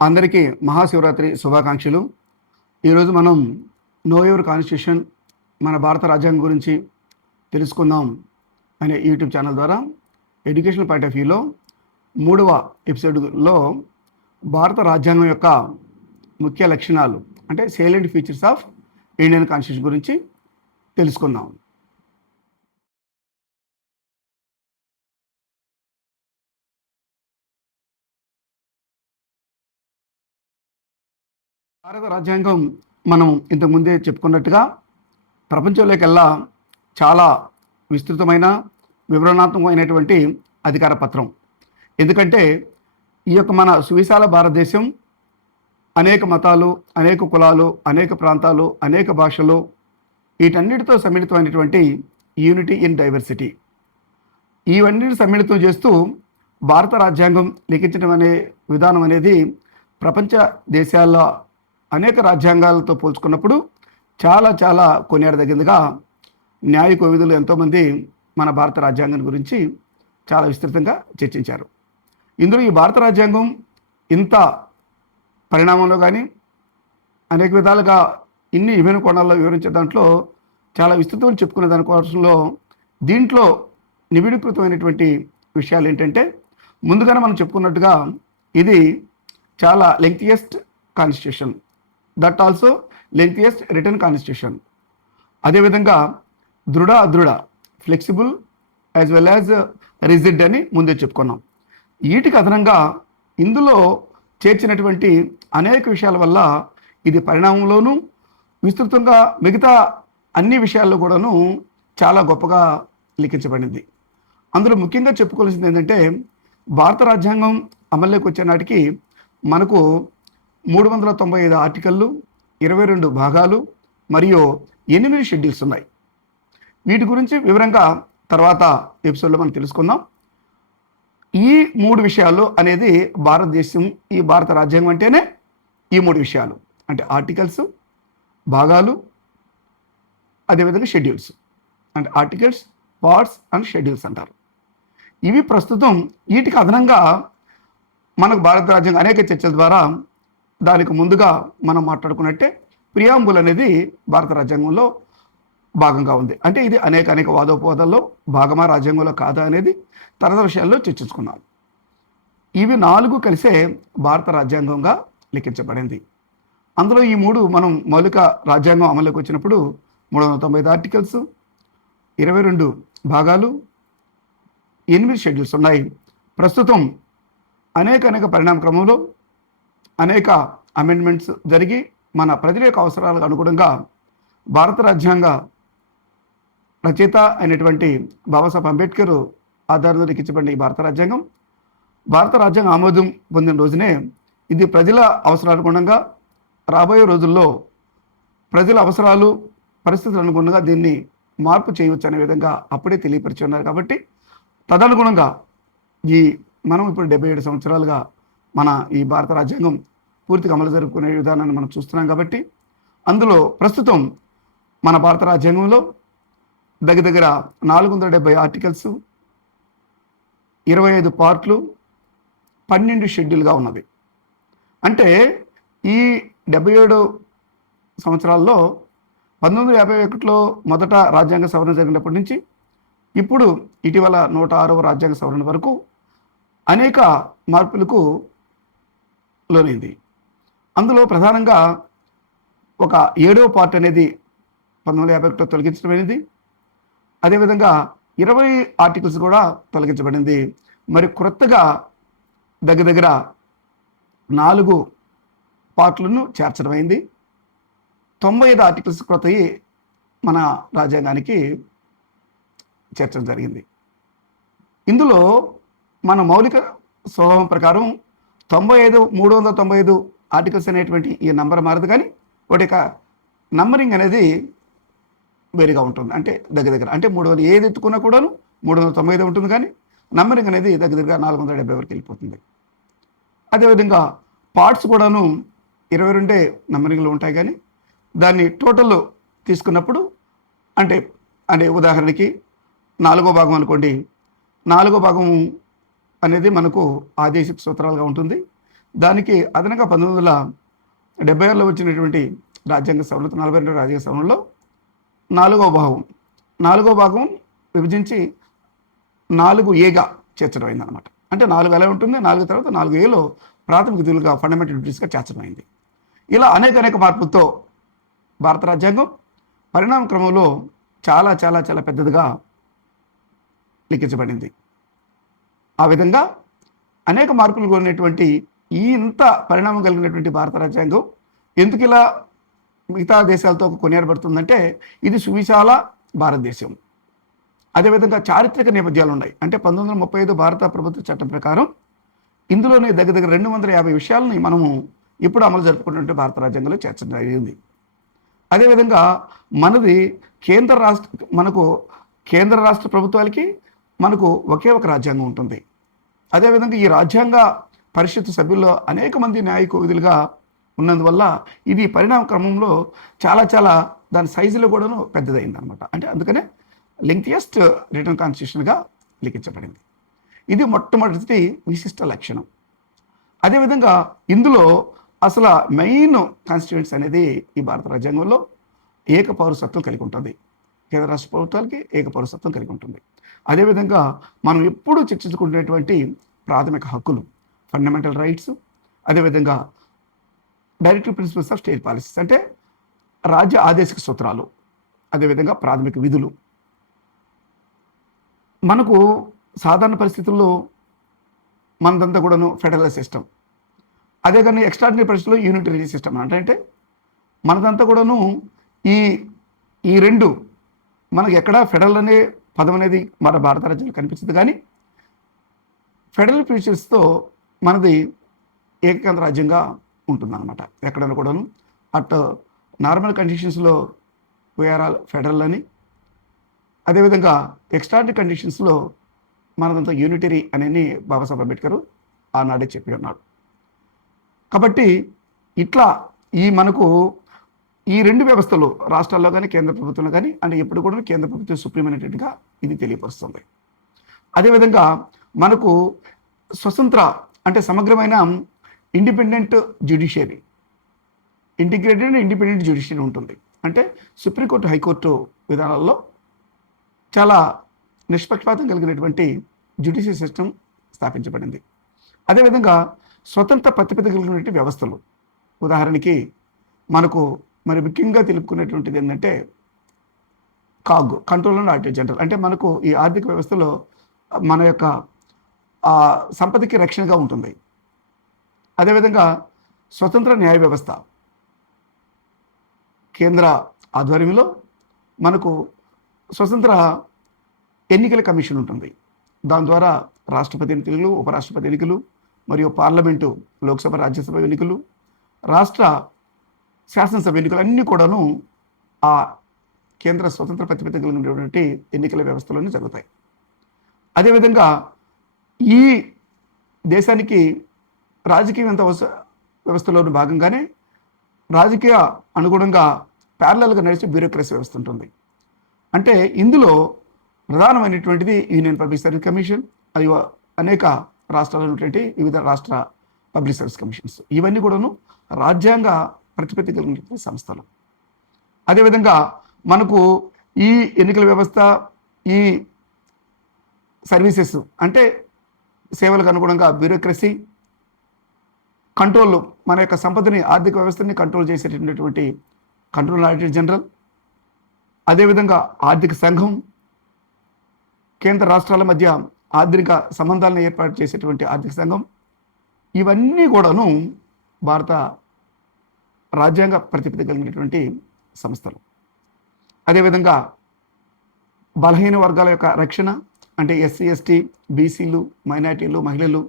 అందరికీ మహాశివరాత్రి శుభాకాంక్షలు. ఈరోజు మనం నో యువర్ కాన్స్టిట్యూషన్, మన భారత రాజ్యాంగం గురించి తెలుసుకుందాం అనే యూట్యూబ్ ఛానల్ ద్వారా ఎడ్యుకేషనల్ పాయింట్ ఆఫ్ వ్యూలో 3వ ఎపిసోడ్లో భారత రాజ్యాంగం యొక్క ముఖ్య లక్షణాలు అంటే salient features of Indian constitution గురించి తెలుసుకుందాం. భారత రాజ్యాంగం మనం ఇంతకుముందే చెప్పుకున్నట్టుగా ప్రపంచంలోకెల్లా చాలా విస్తృతమైన వివరణాత్మకమైనటువంటి అధికార పత్రం. ఎందుకంటే ఈ యొక్క మన సువిశాల భారతదేశం అనేక మతాలు, అనేక కులాలు, అనేక ప్రాంతాలు, అనేక భాషలు, వీటన్నిటితో సమ్మిళితమైనటువంటి యూనిటీ ఇన్ డైవర్సిటీ. ఇవన్నిటిని సమ్మిళితం చేస్తూ భారత రాజ్యాంగం లిఖించడం అనే విధానం అనేది ప్రపంచ దేశాల్లో అనేక రాజ్యాంగాలతో పోల్చుకున్నప్పుడు చాలా చాలా కొనియాడదగినదిగా న్యాయ కోవిదులు ఎంతోమంది మన భారత రాజ్యాంగం గురించి చాలా విస్తృతంగా చర్చించారు. ఇందులో ఈ భారత రాజ్యాంగం ఇంత పరిణామంలో కానీ అనేక విధాలుగా ఇన్ని విభిన్న కోణాల్లో వివరించే దాంట్లో చాలా విస్తృతం చెప్పుకునే దానికోసంలో దీంట్లో నిబిడీకృతమైనటువంటి విషయాలు ఏంటంటే, ముందుగానే మనం చెప్పుకున్నట్టుగా ఇది చాలా lengthiest constitution, that also lengthiest written constitution. అదేవిధంగా దృఢ అదృఢ, flexible as well as rigid అని ముందే చెప్పుకున్నాం. వీటికి అదనంగా ఇందులో చేర్చినటువంటి అనేక విషయాల వల్ల ఇది పరిణామంలోనూ విస్తృతంగా మిగతా అన్ని విషయాల్లో కూడాను చాలా గొప్పగా లిఖించబడింది. అందులో ముఖ్యంగా చెప్పుకోవాల్సింది ఏంటంటే, భారత రాజ్యాంగం అమల్లోకి వచ్చే నాటికి మనకు 395 ఆర్టికళ్ళు, 22 భాగాలు మరియు 8 షెడ్యూల్స్ ఉన్నాయి. వీటి గురించి వివరంగా తర్వాత ఎపిసోడ్లో మనం తెలుసుకుందాం. ఈ 3 విషయాలు అనేది భారతదేశం, ఈ భారత రాజ్యాంగం అంటేనే ఈ 3 విషయాలు అంటే ఆర్టికల్స్, భాగాలు, అదేవిధంగా షెడ్యూల్స్. అంటే ఆర్టికల్స్, పార్ట్స్ అండ్ షెడ్యూల్స్ అంటారు. ఇవి ప్రస్తుతం వీటికి అదనంగా మనకు భారత రాజ్యాంగం అనేక చర్చల ద్వారా దానికి ముందుగా మనం మాట్లాడుకున్నట్టే ప్రియాంబుల్ అనేది భారత రాజ్యాంగంలో భాగంగా ఉంది. అంటే ఇది అనేక వాదోపవాదాల్లో భాగమా రాజ్యాంగంలో కాదా అనేది తర్వాత విషయాల్లో చర్చించుకున్నాం. ఇవి 4 కలిసే భారత రాజ్యాంగంగా లిఖించబడింది. అందులో ఈ 3 మనం మౌలిక రాజ్యాంగం అమలులోకి వచ్చినప్పుడు 395 ఆర్టికల్స్, 22 భాగాలు, 8 షెడ్యూల్స్ ఉన్నాయి. ప్రస్తుతం అనేక పరిణామ క్రమంలో అనేక అమెండ్మెంట్స్ జరిగి మన ప్రజల యొక్క అవసరాలకు అనుగుణంగా భారత రాజ్యాంగ రచయిత అయినటువంటి బాబాసాహెబ్ అంబేద్కర్ ఆధారంలో లిఖించబడిన ఈ భారత రాజ్యాంగం ఆమోదం పొందిన రోజునే ఇది ప్రజల అవసరాలకు అనుగుణంగా రాబోయే రోజుల్లో ప్రజల అవసరాలు, పరిస్థితులకు అనుగుణంగా దీన్ని మార్పు చేయవచ్చు అనే విధంగా అప్పుడే తెలియపరిచి ఉన్నారు. కాబట్టి తదనుగుణంగా మనం ఇప్పుడు 77 సంవత్సరాలుగా మన ఈ భారత రాజ్యాంగం పూర్తిగా అమలు జరుపుకునే విధానాన్ని మనం చూస్తున్నాం. కాబట్టి అందులో ప్రస్తుతం మన భారత రాజ్యాంగంలో దగ్గర 470 ఆర్టికల్స్, 25 పార్ట్లు, 12 షెడ్యూల్గా ఉన్నది. అంటే ఈ 77 సంవత్సరాల్లో 1951లో మొదట రాజ్యాంగ సవరణ జరిగినప్పటి నుంచి ఇప్పుడు ఇటీవల 106వ రాజ్యాంగ సవరణ వరకు అనేక మార్పులకు లోనైంది. అందులో ప్రధానంగా ఒక 7వ పార్ట్ అనేది 1951లో తొలగించబడింది. అదేవిధంగా 20 ఆర్టికల్స్ కూడా తొలగించబడింది. మరి క్రొత్తగా దగ్గర 4 పార్ట్లను చేర్చడం అయింది. 95 ఆర్టికల్స్ క్రొత్తవి మన రాజ్యాంగానికి చేర్చడం జరిగింది. ఇందులో మన మౌలిక స్వభావం ప్రకారం 395 ఆర్టికల్స్ అనేటువంటి ఈ నంబర్ మారదు, కానీ వాటి యొక్క నంబరింగ్ అనేది వేరుగా ఉంటుంది. అంటే దగ్గర అంటే 300 ఏది ఎత్తుకున్నా కూడాను 395 ఉంటుంది, కానీ నంబరింగ్ అనేది దగ్గర 470 వరకు వెళ్ళిపోతుంది. అదేవిధంగా పార్ట్స్ కూడాను 22 నంబరింగ్లు ఉంటాయి, కానీ దాన్ని టోటల్ తీసుకున్నప్పుడు అంటే ఉదాహరణకి 4వ భాగం అనుకోండి, 4వ భాగం అనేది మనకు ఆదేశిక సూత్రాలుగా ఉంటుంది. దానికి అదనంగా 1976లో వచ్చినటువంటి రాజ్యాంగ సవరణ 42 రాజ్యాంగ సవరణలో నాలుగో భాగం విభజించి 4Aగా చేర్చడం అయిందనమాట. అంటే 4 ఎలా ఉంటుంది, 4 తర్వాత 4Aలో ప్రాథమిక విధులుగా ఫండమెంటల్ డ్యూటీస్గా చేర్చడం అయింది. ఇలా అనేక మార్పులతో భారత రాజ్యాంగం పరిణామ క్రమంలో చాలా చాలా చాలా పెద్దదిగా లిఖించబడింది. ఆ విధంగా అనేక మార్పులు కొన్నటువంటి ఈ ఇంత పరిణామం కలిగినటువంటి భారత రాజ్యాంగం ఎందుకు ఇలా మిగతా దేశాలతో కొనియాడబడుతుందంటే ఇది సువిశాల భారతదేశం. అదేవిధంగా చారిత్రక నేపథ్యాలు ఉన్నాయి. అంటే 1935 భారత ప్రభుత్వ చట్టం ప్రకారం ఇందులోనే దగ్గర 250 విషయాలని మనము ఇప్పుడు అమలు జరుపుకున్నటువంటి భారత రాజ్యాంగంలో చేర్చడం జరిగింది. అదేవిధంగా మనది మనకు కేంద్ర రాష్ట్ర ప్రభుత్వాలకి మనకు ఒకే ఒక రాజ్యాంగం ఉంటుంది. అదేవిధంగా ఈ రాజ్యాంగ పరిషత్ సభ్యుల్లో అనేక మంది న్యాయ కోవిదులుగా ఉన్నందువల్ల ఇది పరిణామ క్రమంలో చాలా చాలా దాని సైజులో కూడాను పెద్దదైంది అనమాట. అంటే అందుకనే లెంగ్తియెస్ట్ రిటర్న్ కాన్స్టిట్యూషన్గా లిఖించబడింది. ఇది మొట్టమొదటి విశిష్ట లక్షణం. అదేవిధంగా ఇందులో అసలు మెయిన్ కాన్స్టిట్యూయెంట్స్ అనేది ఈ భారత రాజ్యాంగంలో ఏక పౌరసత్వం కలిగి ఉంటుంది. కేంద్ర రాష్ట్ర ప్రభుత్వాలకి ఏక పౌరసత్వం కలిగి ఉంటుంది. అదేవిధంగా మనం ఎప్పుడూ చర్చించుకునేటువంటి ప్రాథమిక హక్కులు, ఫండమెంటల్ రైట్స్, అదేవిధంగా directive principles of state policies అంటే రాజ్య ఆదేశిక సూత్రాలు, అదేవిధంగా ప్రాథమిక విధులు. మనకు సాధారణ పరిస్థితుల్లో మనదంతా కూడాను ఫెడరల్ సిస్టమ్, అదే కానీ ఎక్స్ట్రాడినరీ పరిస్థితుల్లో యూనిటరీ సిస్టమ్ అంటే మనదంతా కూడాను ఈ రెండు మనకు ఎక్కడ ఫెడరల్ అనే పదం అనేది మన భారత రాజ్యంలో కనిపించదు. కానీ ఫెడరల్ ఫీచర్స్తో మనది ఏకకేంద్ర రాజ్యంగా ఉంటుందన్నమాట. ఎక్కడైనా కూడాను అట్ నార్మల్ కండిషన్స్లో వీఆర్ ఆల్ ఫెడరల్ అని, అదేవిధంగా ఎక్స్ట్రాడినరీ కండిషన్స్లో మనదంతా యూనిటరీ అని బాబాసాహెబ్ అంబేద్కర్ ఆనాడే చెప్పి ఉన్నాడు. కాబట్టి ఇట్లా మనకు ఈ రెండు వ్యవస్థలు రాష్ట్రాల్లో కానీ కేంద్ర ప్రభుత్వంలో కానీ అంటే ఎప్పుడు కూడా కేంద్ర ప్రభుత్వం సుప్రీం అనేటట్టుగా ఇది తెలియపరుస్తుంది. అదేవిధంగా మనకు స్వతంత్ర అంటే సమగ్రమైన independent judiciary, integrated independent judiciary ఉంటుంది. అంటే సుప్రీంకోర్టు, హైకోర్టు విధానాల్లో చాలా నిష్పక్షపాతం కలిగినటువంటి జ్యుడిషియరీ సిస్టమ్ స్థాపించబడింది. అదేవిధంగా స్వతంత్ర ప్రతిపత్తి కలిగినటువంటి వ్యవస్థలు, ఉదాహరణకి మనకు మరి ముఖ్యంగా తెలుపుకునేటువంటిది ఏంటంటే CAG, control and auditor general. అంటే మనకు ఈ ఆర్థిక వ్యవస్థలో మన యొక్క సంపదకి రక్షణగా ఉంటుంది. అదేవిధంగా స్వతంత్ర న్యాయ వ్యవస్థ, కేంద్ర ఆధ్వర్యంలో మనకు స్వతంత్ర ఎన్నికల కమిషన్ ఉంటుంది. దాని ద్వారా రాష్ట్రపతి ఎన్నికలు, ఉపరాష్ట్రపతి ఎన్నికలు మరియు పార్లమెంటు, లోక్సభ, రాజ్యసభ ఎన్నికలు, రాష్ట్ర శాసనసభ ఎన్నికలు అన్నీ కూడాను ఆ కేంద్ర స్వతంత్ర ప్రతిపత్తి కలిగినటువంటి ఎన్నికల వ్యవస్థలోనే జరుగుతాయి. అదేవిధంగా ఈ దేశానికి రాజకీయ వ్యవస్థలోని భాగంగానే రాజకీయ అనుగుణంగా ప్యారలల్గా నడిచే బ్యూరోక్రసీ వ్యవస్థ ఉంటుంది. అంటే ఇందులో ప్రధానమైనటువంటిది యూనియన్ పబ్లిక్ సర్వీస్ కమిషన్, అది అనేక రాష్ట్రాల్లో ఉన్నటువంటి వివిధ రాష్ట్ర పబ్లిక్ సర్వీస్ కమిషన్స్, ఇవన్నీ కూడాను రాజ్యాంగ ప్రతిపత్తి కలిగినటువంటి సంస్థలు. అదేవిధంగా మనకు ఈ ఎన్నికల వ్యవస్థ, ఈ సర్వీసెస్ అంటే సేవలకు అనుగుణంగా బ్యూరోక్రసీ, కంట్రోల్, మన యొక్క సంపదని, ఆర్థిక వ్యవస్థని కంట్రోల్ చేసేటటువంటి కంట్రోల్ ఆడిటర్ జనరల్, అదేవిధంగా ఆర్థిక సంఘం, కేంద్ర రాష్ట్రాల మధ్య ఆర్థిక సంబంధాలను ఏర్పాటు చేసేటువంటి ఆర్థిక సంఘం, ఇవన్నీ కూడాను భారత రాజ్యాంగ ప్రతిపత్తి కలిగినటువంటి సంస్థలు. అదేవిధంగా బలహీన వర్గాల యొక్క రక్షణ అంటే ఎస్సీ, ఎస్టీ, బీసీలు, మైనారిటీలు, మహిళలు,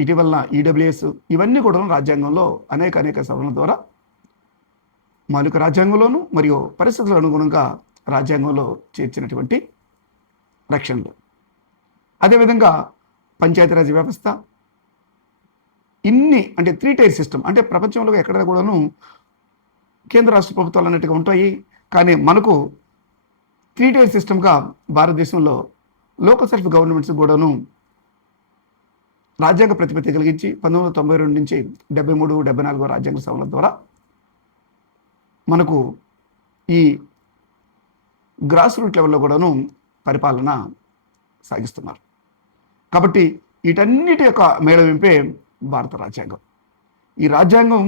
ఇటీవల ఈడబ్ల్యూఎస్, ఇవన్నీ కూడా రాజ్యాంగంలో అనేక సవరణల ద్వారా మౌలిక రాజ్యాంగంలోను మరియు పరిస్థితులకు అనుగుణంగా రాజ్యాంగంలో చేర్చినటువంటి రక్షణలు. అదేవిధంగా పంచాయతీరాజ్ వ్యవస్థ, ఇన్ని అంటే 3 టైర్ సిస్టమ్. అంటే ప్రపంచంలో ఎక్కడ కూడాను కేంద్ర రాష్ట్ర ప్రభుత్వాలు అన్నట్టుగా ఉంటాయి, కానీ మనకు 3 టైర్ సిస్టమ్గా భారతదేశంలో లోకల్ సెల్ఫ్ గవర్నమెంట్స్ కూడాను రాజ్యాంగ ప్రతిపత్తి కలిగించి 1992 నుంచి 73, 74 రాజ్యాంగ సవరణ ద్వారా మనకు ఈ గ్రాస్ రూట్ లెవెల్లో కూడాను పరిపాలన సాగిస్తున్నారు. కాబట్టి వీటన్నిటి యొక్క మేళవింపే భారత రాజ్యాంగం. ఈ రాజ్యాంగం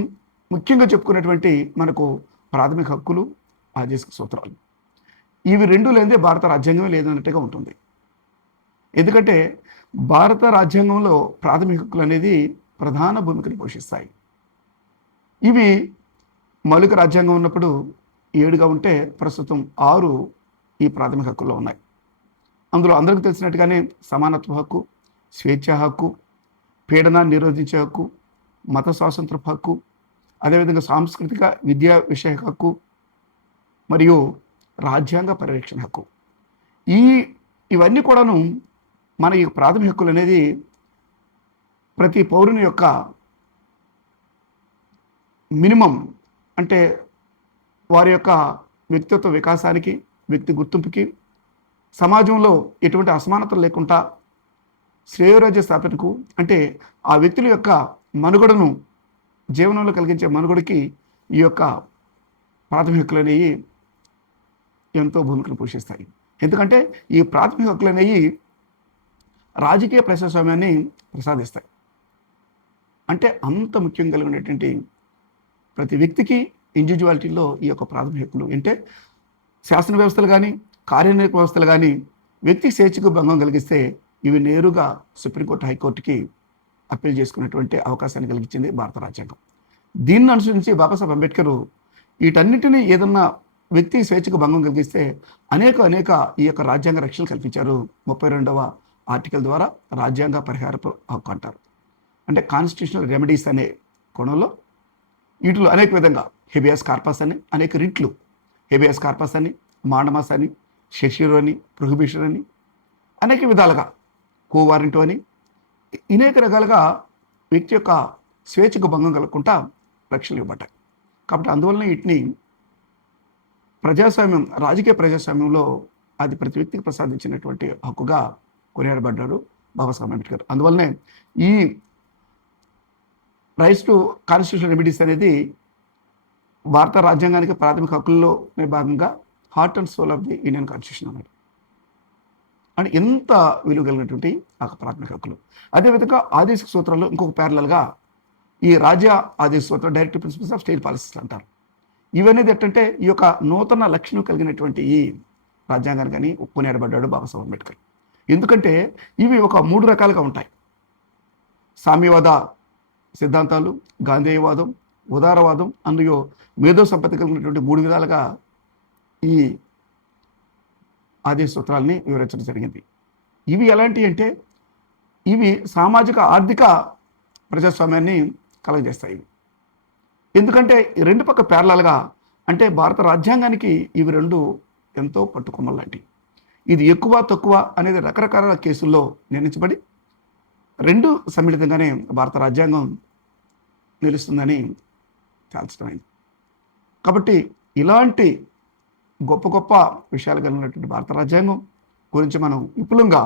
ముఖ్యంగా చెప్పుకునేటువంటి మనకు ప్రాథమిక హక్కులు, ఆదేశిక సూత్రాలు, ఇవి రెండు లేనిదే భారత రాజ్యాంగమే లేదన్నట్టుగా ఉంటుంది. ఎందుకంటే భారత రాజ్యాంగంలో ప్రాథమిక హక్కులు అనేది ప్రధాన భూమికను పోషిస్తాయి. ఇవి మౌలిక రాజ్యాంగం ఉన్నప్పుడు 7గా ఉంటే ప్రస్తుతం 6 ఈ ప్రాథమిక హక్కుల్లో ఉన్నాయి. అందులో అందరికీ తెలిసినట్టుగానే సమానత్వ హక్కు, స్వేచ్ఛా హక్కు, పీడనాన్ని నిరోధించే హక్కు, మత స్వాతంత్ర హక్కు, అదేవిధంగా సాంస్కృతిక విద్యా విషయ హక్కు మరియు రాజ్యాంగ పరిరక్షణ హక్కు. ఇవన్నీ కూడాను మన ఈ ప్రాథమిక హక్కులు అనేది ప్రతి పౌరుని యొక్క మినిమం, అంటే వారి యొక్క వ్యక్తిత్వ వికాసానికి, వ్యక్తి గుర్తింపుకి, సమాజంలో ఎటువంటి అసమానతలు లేకుండా శ్రేయోరాజ్య స్థాపనకు, అంటే ఆ వ్యక్తుల యొక్క మనుగడను, జీవనంలో కలిగించే మనుగడకి ఈ యొక్క ప్రాథమిక హక్కులు అనేవి ఎంతో భూమికను పోషిస్తాయి. ఎందుకంటే ఈ ప్రాథమిక హక్కులు అనేవి రాజకీయ ప్రజాస్వామ్యాన్ని ప్రసాదిస్తాయి. అంటే అంత ముఖ్యం కలిగినటువంటి ప్రతి వ్యక్తికి ఇండివిజువాలిటీలో ఈ యొక్క ప్రాథమిక హక్కులు అంటే శాసన వ్యవస్థలు కానీ, కార్యనిర్వాహక వ్యవస్థలు కానీ వ్యక్తి స్వేచ్ఛకు భంగం కలిగిస్తే ఇవి నేరుగా సుప్రీంకోర్టు, హైకోర్టుకి అప్పీల్ చేసుకునేటువంటి అవకాశాన్ని కలిగించింది భారత రాజ్యాంగం. దీన్ని అనుసరించి బాబాసాహెబ్ అంబేద్కర్ వీటన్నిటినీ ఏదన్నా వ్యక్తి స్వేచ్ఛకు భంగం కలిగిస్తే అనేక ఈ యొక్క రాజ్యాంగ రక్షణలు కల్పించారు. 32వ ఆర్టికల్ ద్వారా రాజ్యాంగ పరిహారపు హక్కు అంటారు. అంటే కాన్స్టిట్యూషనల్ రెమెడీస్ అనే కోణంలో వీటిలో అనేక విధంగా హెబియస్ కార్పస్ అని, అనేక రిట్లు, హెబియస్ కార్పస్ అని, మాండమస్ అని, షెషీర్ అని, ప్రొహిబిషన్ అని, అనేక విధాలుగా కోవారెంటు అని, అనేక రకాలుగా వ్యక్తి యొక్క స్వేచ్ఛకు భంగం కలగకుండా రక్షణలు ఇవ్వబడ్డాయి. కాబట్టి అందువలన వీటిని ప్రజాస్వామ్యం, రాజకీయ ప్రజాస్వామ్యంలో అది ప్రతి వ్యక్తికి ప్రసాదించినటువంటి హక్కుగా కొనియాడబడ్డాడు బాబాసాహెబ్ అంబేద్కర్. అందువల్లనే ఈ రైట్స్ టు కాన్స్టిట్యూషనల్ రెమెడీస్ అనేది భారత రాజ్యాంగానికి ప్రాథమిక హక్కుల్లో భాగంగా heart and soul of the Indian constitution అన్నాడు. అని ఎంత విలువ కలిగినటువంటి ఆ ప్రాథమిక హక్కులు. అదేవిధంగా ఆదేశిక సూత్రాల్లో ఇంకొక ప్యారలల్గా ఈ రాజ్య ఆదేశ సూత్రం, directive principles of state policies అంటారు. ఇవన్నీ ఏంటంటే ఈ యొక్క నూతన లక్షణం కలిగినటువంటి ఈ రాజ్యాంగాన్ని కానీ కొనియాడబడ్డాడు బాబాసాహెబ్ అంబేద్కర్. ఎందుకంటే ఇవి ఒక 3 రకాలుగా ఉంటాయి. సామ్యవాద సిద్ధాంతాలు, గాంధేయవాదం, ఉదారవాదం, అందులో మేధో సంపత్తి కలిగినటువంటి 3 విధాలుగా ఈ ఆదేశ సూత్రాలని వివరించడం జరిగింది. ఇవి ఎలాంటివి అంటే ఇవి సామాజిక ఆర్థిక ప్రజాస్వామ్యాన్ని కలగజేస్తాయి. ఎందుకంటే ఈ 2 పక్క ప్యారలల్గా, అంటే భారత రాజ్యాంగానికి ఇవి 2 ఎంతో పట్టుకొమ్మలు లాంటివి. ఇది ఎక్కువ తక్కువ అనేది రకరకాల కేసుల్లో నిర్ణయించబడి 2 సమ్మిళితంగానే భారత రాజ్యాంగం నిలుస్తుందని తేల్చడమైంది. కాబట్టి ఇలాంటి గొప్ప గొప్ప విషయాలు కలిగినటువంటి భారత రాజ్యాంగం గురించి మనం విపులంగా,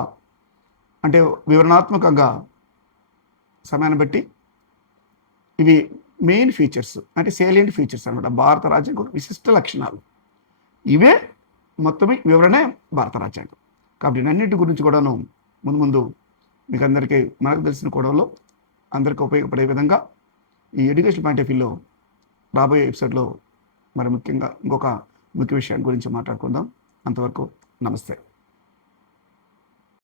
అంటే వివరణాత్మకంగా సమయాన్ని బట్టి ఇవి మెయిన్ ఫీచర్స్, అంటే సేలియంట్ ఫీచర్స్ అనమాట. భారత రాజ్యాంగం విశిష్ట లక్షణాలు ఇవే మొత్తమే వివరణే భారత రాజ్యాంగం. కాబట్టి అన్నింటి గురించి కూడాను ముందు మీకు అందరికీ మనకు తెలిసిన కోణంలో అందరికీ ఉపయోగపడే విధంగా ఈ ఎడ్యుకేషన్ పాయింట్ ఆఫ్ వ్యూలో రాబోయే ఎపిసోడ్లో మరి ముఖ్యంగా ఇంకొక ముఖ్య విషయం గురించి మాట్లాడుకుందాం. అంతవరకు నమస్తే.